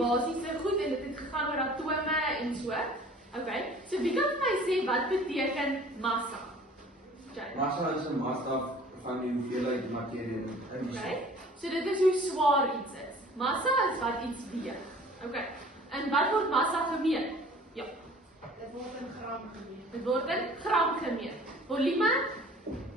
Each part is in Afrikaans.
basiese goed en dit het gegaan oor atome en so. Okay, so wie kan vir my sê wat beteken massa? Massa is 'n maatstaf van die hoeveelheid materie in die Okay, so dit is hoe swaar iets is. Massa is wat iets weeg. Okay, en wat word massa gemeet? Ja. Dit word in gram gemeet. Dit word in gram gemeet. Volume?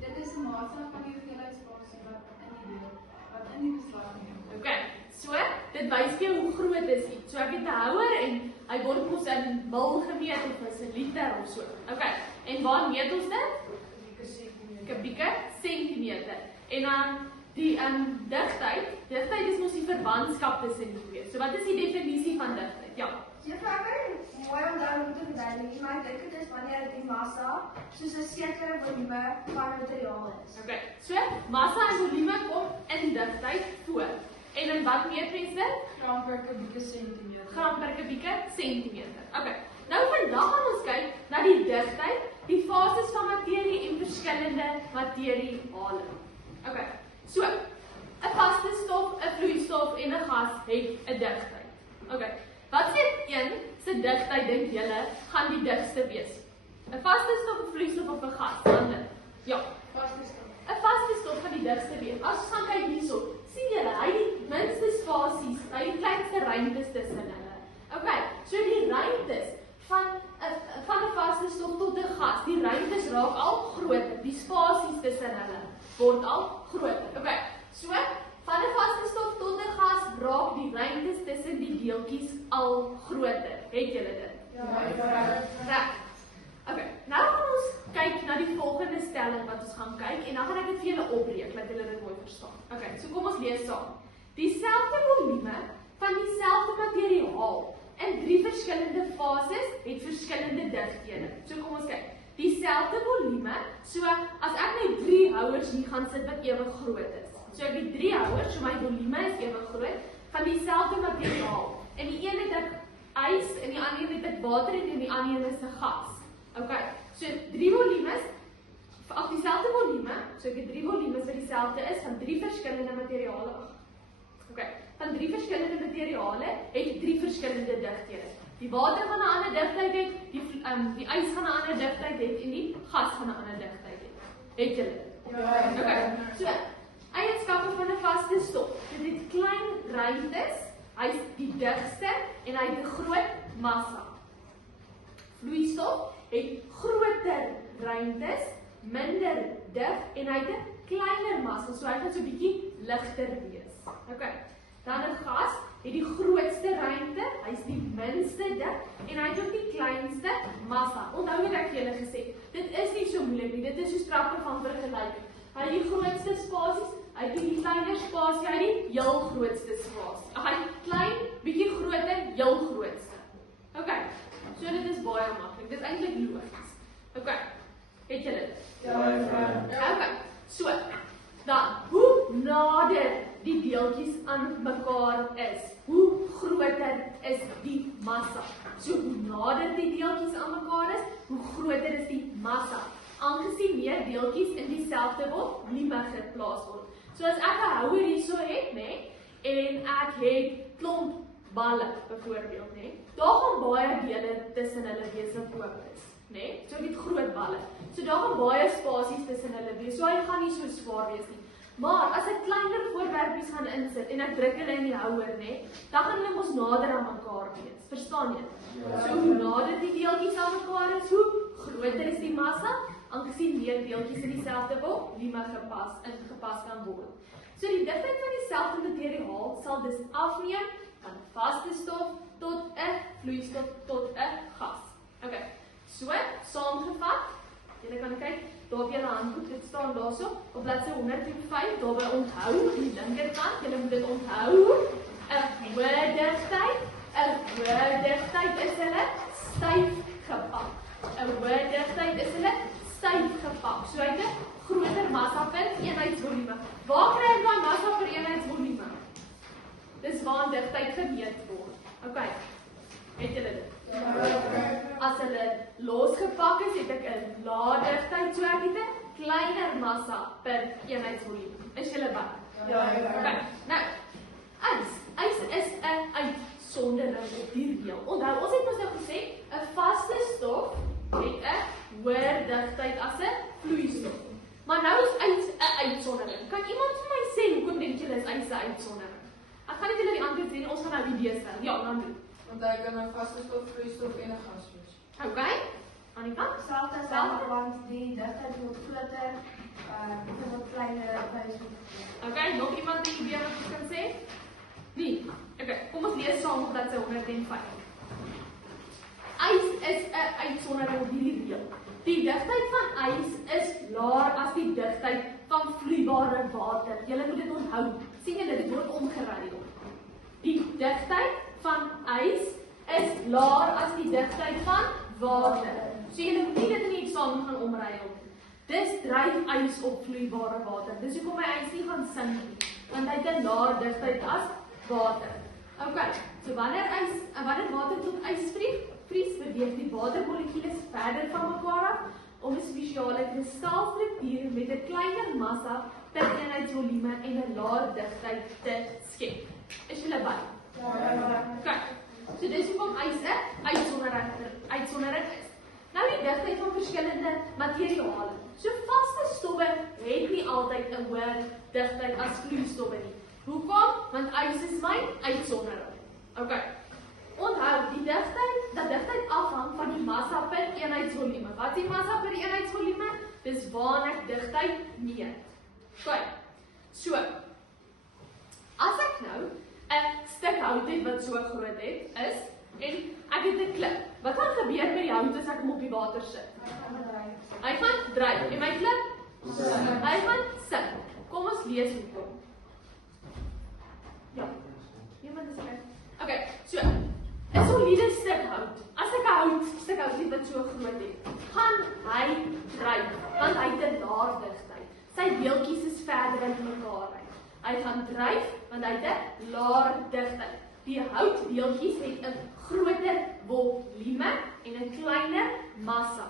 Dit is 'n maatstaf van die hoeveelheid spasie wat in die beslag neem. Okay, so dit wys vir jou hoe groot is iets. So ek het 'n houer en hy word mos in mil gemeet of is 'n liter of so. Okay, en waar meet ons dit? Kubieke sentimeter. En dan die digtheid is mos die verwantskap tussen die twee. So wat is die definisie van digtheid? Ja. Juffrou, mooi om daar moet te verduidelik, maar ek dink dit is wanneer die massa soos 'n sekere volume van materiaal is. Okay, so massa en volume kom in digtheid voor. En in wat meet mense dit? Gram per kubieke sentimeter. Gram per kubieke sentimeter. Okay. Nou vandag gaan ons kyk na die digtheid, die fases van materie en verskillende materiale. Okay. So, 'n vaste stof, 'n vloeistof en 'n gas het 'n digtheid. Okay. Wat sê een se digtheid dink julle gaan die digste wees? 'n Vaste stof, 'n vloeistof of 'n gas? Ander. Ja. Vaste stof. 'n Vaste stof gaan die digste wees. As ons gaan kyk hierso, sien julle, hy het die minste spasies, hy het die kleinste ruimtes tussen hulle. Okay, so die ruimtes van 'n vaste stof tot 'n gas, die ruimtes raak al groter, die spasies tussen hulle word al groter. Okay, so van 'n vaste stof tot 'n gas raak die ruimtes tussen die deeltjies al groter. Het julle dit? Ja. Reg. Okay, nou gaan ons kyk na die volgende stelling wat ons gaan kyk en dan gaan ek dit vir julle opbreek, laat julle dit mooi verstaan. Okay, so kom ons lees saam. Dieselfde volume van dieselfde materiaal in 3 verskillende fases het verskillende digthede. So kom ons kyk. Dieselfde volume, so as ek net 3 houers hier gaan sit wat ewe groot is. So ek het 3 houers, so my volume is ewe groot van dieselfde materiaal. En die een het ek ys en die ander het ek water en die ander een is 'n gas. Okay, so 3 volumes of dieselfde volume, so ek het 3 volumes wat dieselfde is van 3 verskillende materiale. Okay, van 3 verskillende materiale het 3 verskillende digthede. Die water gaan 'n ander digtheid hê, die ys gaan 'n ander digtheid hê en die gas gaan 'n ander digtheid hê. Het julle dit? Ja. Okay, so eienskappe van 'n vaste stof. Dit het klein ruimtes, hy's die digste en hy het 'n groot massa. Vloeistof het groter ruimtes, minder dig en hy het 'n kleiner massa, so hy gaan so 'n bietjie ligter wees. Okay. Dan 'n gas het die grootste ruimte, hy's die minste dig en hy het ook die kleinste massa. Onthou wat ek vir julle gesê het, dit is nie so moeilik nie, dit is so sprake van vergelyking. Hy het die grootste spasies, hy het die kleiner spasie, hy het die heel grootste spasie. Hy het klein, bietjie groter, heel grootste. Okay. So dit is baie maklik. Dit is eintlik logies. Okay. Het julle dit? Ja. Okay. So, dan hoe nader die deeltjies aan mekaar is, hoe groter is die massa. So hoe nader die deeltjies aan mekaar is, hoe groter is die massa. Aangesien meer deeltjies in dieselfde volume geplaas word. So as ek 'n houer hierso het, nê, en ek het klomp balle byvoorbeeld, nê. Daar gaan baie dele tussen hulle wees wat oop is, nê. So ek het groot balle. So daar gaan baie spasies tussen hulle wees. So hy gaan nie so swaar wees nie. Maar as ek kleiner voorwerpies gaan insit en ek druk hulle in die houer, nê, dan gaan hulle mos nader aan mekaar wees. Verstaan jy? Ja. So hoe nader die deeltjies aan mekaar is, hoe groter is die massa, aangesien meer deeltjies in dieselfde volume gepas kan word. So die digtheid van dieselfde materiaal sal dus afneem van vaste stof tot 'n vloeistof tot 'n gas. Okay. So, saamgevat, julle kan kyk, daar op julle handboek, dit staan daarso op bladsy 105, daarby onthou aan die linkerkant, julle moet dit onthou. 'n woorddigtheid is hulle styf gepak. 'n woorddigtheid is hulle styf gepak. So hy het 'n groter massa per eenheidsvolume. Waar kry jy daai massa per eenheidsvolume? Dis waar digtheid gemeet word. Okay. Het julle dit? As hulle losgepak is, het ek 'n lae digtheid, so ek het 'n kleiner massa per eenheidsvolume. Is julle by? Ja. Okay. Nou, ys is 'n uitsondering op die reël. Onthou, ons het nou gesê, 'n vaste stof het 'n hoër digtheid as 'n vloeistof. Maar nou is ys 'n uitsondering. Kan iemand vir my sê hoekom dink julle is ys 'n uitsondering? Ek gaan net julle die antwoord sê, ons gaan nou die idee stel. Ja, dan doen. Want hy kan 'n vaste stof, vloeistof en 'n gas wees. Okay. Annika? Selfs want die digtheid word groter, word kleiner, Okay, nog iemand die idee wat kan sê? Nee. Okay, kom ons lees saam op bladsy 105. Ys is 'n uitsondering op hierdie reël. Die digtheid van ys is laer as die digtheid van vloeibare water. Julle moet dit onthou. Sien julle, dit word omgeruil. Die digtheid van ys is laer as die digtheid van water. So julle moet nie dit in die eksamen gaan omruil. Dis dryf ys op vloeibare water. Dis hoekom my ys nie gaan sink nie, want hy het 'n laer digtheid as water. Okay, so wanneer water tot ys vries, beweeg die watermolekules verder van mekaar af om 'n spesiale kristalstruktuur met 'n kleiner massa per eenheid volume en 'n laer digtheid te skep. Is julle by? Okay. So dis hoekom ys 'n uitsondering is. Nou die digtheid van verskillende materiale. So vaste stowwe het nie altyd 'n hoër digtheid as vloeistowwe nie. Hoekom? Want ys is my uitsondering. Okay. Onthou, die digtheid afhang van die massa per eenheidsvolume. Wat is die massa per eenheidsvolume? Dis waarna ek digtheid meet. Okay. So, as ek nou 'n stuk hout het wat so groot is en ek het 'n klip. Wat gaan gebeur met die hout as ek hom op die water sit? Hy gaan dryf. En my klip? Hy gaan sink. Kom ons lees hoekom. Ja. Iemand is reg. Okay, so 'n soliede stuk hout. As ek 'n stuk hout het wat so groot het, gaan hy dryf, want hy het 'n laer digtheid. Sy deeltjies is verder uit mekaar uit. Hy gaan dryf, want hy het 'n laer digtheid. Die houtdeeltjies het 'n groter volume en 'n kleiner massa.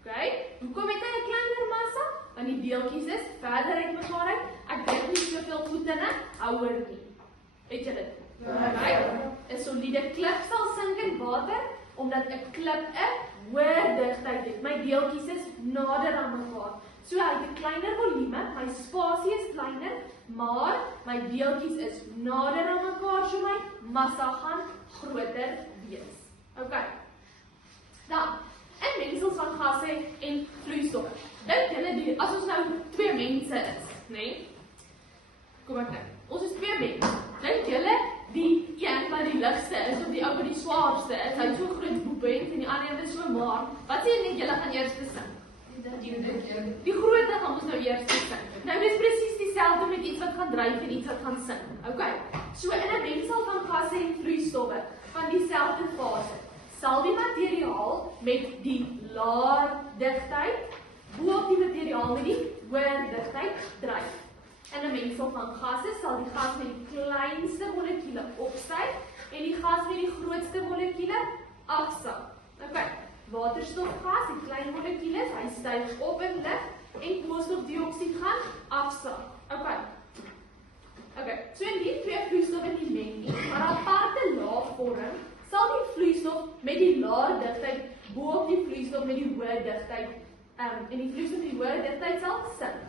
Okay? Hoekom het hy 'n kleiner massa? Want die deeltjies is verder uit mekaar uit. Ek dink nie soveel goed in 'n houer nie. Weet julle dit? Right? 'n soliede klip sal sink in water omdat 'n klip 'n hoër digtheid het. My deeltjies is nader aan mekaar. So hy het 'n kleiner volume, my spasie is kleiner, maar my deeltjies is nader aan mekaar, so my massa gaan groter wees. Okay. Dan, 'n mengsel van gasse en vloeistowwe. Dink julle as ons nou twee mense is, nê? Nee? Kom ek nou. Ons is twee mense. Dink julle die een wat die ligste is of die ou wat die swaarste is, hy het so groot boepent en die ander een is so maar. Wat sê net julle gaan eers sing? Die grootte gaan ons nou eers sing. Nou dis presies dieselfde met iets wat gaan dryf en iets wat gaan sing. Okay. So in 'n mengsel van gasse en vloeistowwe van dieselfde fase, sal die materiaal met die laer digtheid bo op die materiaal met die hoër digtheid dryf. In 'n mengsel van gasse sal die gas met die kleinste molekule opstyg en die gas met die grootste molekule afsak. Okay. Waterstofgas, die klein molekules, hy styg op in lig en koolstofdioksied gaan afsak. Okay, so indien twee vloeistowwe nie meng nie, maar 'n aparte laag vorm, sal die vloeistof met die laer digtheid bo op die vloeistof met die hoë digtheid en die vloeistof met die hoë digtheid sal sink.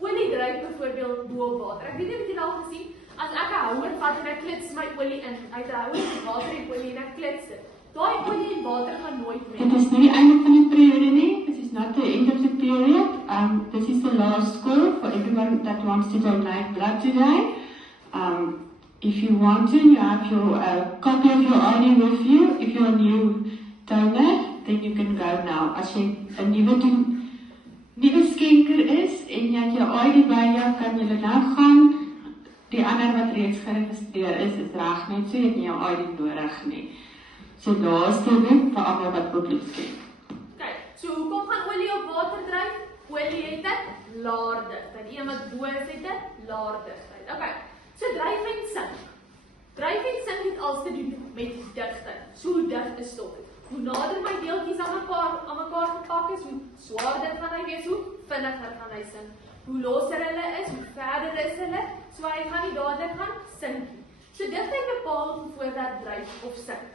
Olie dryf byvoorbeeld bo op water. Ek weet nie of julle al gesien, as ek 'n houer vat en ek klits my olie in, uit 'n houer met water en olie en ek klits dit. Daai olie en water gaan nooit meng. It is nie die einde van die period nie. This is not the end of the period. This is the last score for everyone that wants to donate blood today. If you want to, you have your copy of your ID with you. If you're a new donor, then you can go now. As jy 'n nuwe skenker is en jy het jou ID by jou, kan jy nou gaan. Die ander wat reeds geregistreer is reg net, so jy het nie jou ID nodig nie. So laaste week vir almal wat publiek sken. Okay, so hoekom gaan olie op water dryf? Olie het 'n laer digtheid. Die een wat bo is het 'n laer digtheid. Okay, so dryf en sink. Dryf en sink het alles te doen met digtheid. So hoe dig is stof? Hoe nader my deeltjies aan mekaar gepak is, hoe swaarder gaan hy wees, hoe vinniger gaan hy sink. Hoe losser hulle is, hoe verder is hulle, so hy gaan nie dadelik gaan sink nie. So digtheid bepaal hoe 'n voorwerp dryf of sink.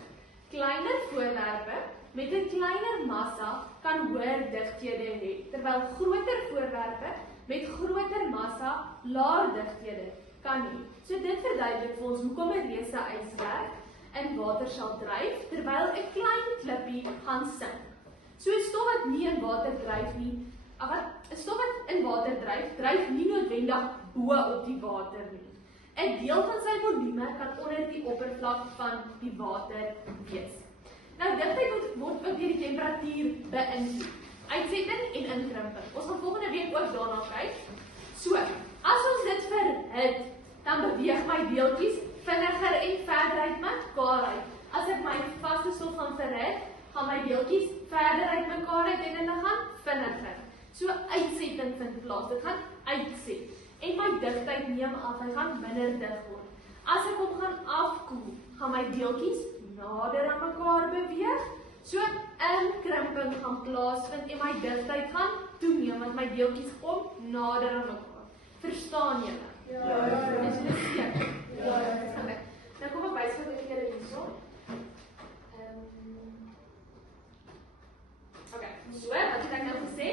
Kleiner voorwerpe met 'n kleiner massa kan hoër digthede hê, terwyl groter voorwerpe met groter massa laer digthede kan hê. So dit verduidelik vir ons hoekom 'n reuse ysberg in water sal dryf, terwyl 'n klein klippie gaan sink. So 'n stof wat nie in water dryf nie, 'n stof wat in water dryf nie noodwendig bo op die water nie. 'n Deel van sy volume kan onder die oppervlak van die water wees. Nou digtheid word ook deur die temperatuur beïnvloed. Uitsetting en inkrimping. Ons gaan volgende week ook daarna kyk. So, as ons dit verhit, dan beweeg my deeltjies vinniger en verder uit mekaar uit. As ek my vaste stof gaan verhit, gaan my deeltjies verder uit mekaar uit en hulle gaan vinniger. So uitsetting vind plaas. Dit gaan uitset. En my digtheid neem af, hy gaan minder dig word. As ek hom gaan afkoel, gaan my deeltjies nader aan mekaar beweeg. So inkrimping gaan plaasvind en my digtheid gaan toeneem want my deeltjies kom nader aan mekaar. Verstaan julle? Ja. Is julle seker? Ja. Okay. Nou kom ek wys vir julle hierso. Okay, so wat het ek nou gesê?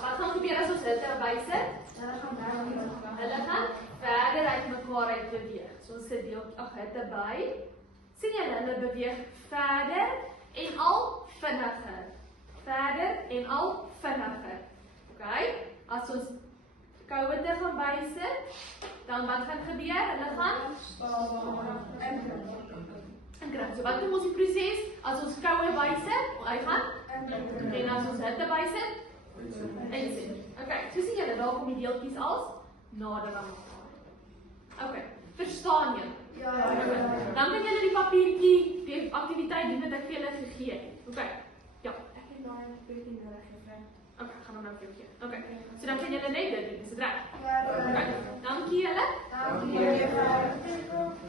Wat gaan gebeur as ons dit bysit? Hulle gaan verder uit mekaar uit beweeg. So ons sit hitte by. Sien julle, hulle beweeg verder en al vinniger. Verder en al vinniger. Okay? As ons koue hitte gaan bysit, dan wat gaan gebeur? Hulle gaan inkrimp. So wat doen ons die proses? As ons koue bysit, hy gaan en as ons hitte bysit, uitset. Okay, so sien julle, daar kom die deeltjies als nader aan mekaar. Okay, verstaan julle? Ja. Dan kan julle die papiertjie, die aktiwiteit doen wat ek vir julle gegee het. Okay, ja. Ek het daai papiertjie nodig, juffrou. Okay, gaan hom nou vir jou gee. Okay, so dan kan julle net dit doen, is dit reg? Ja.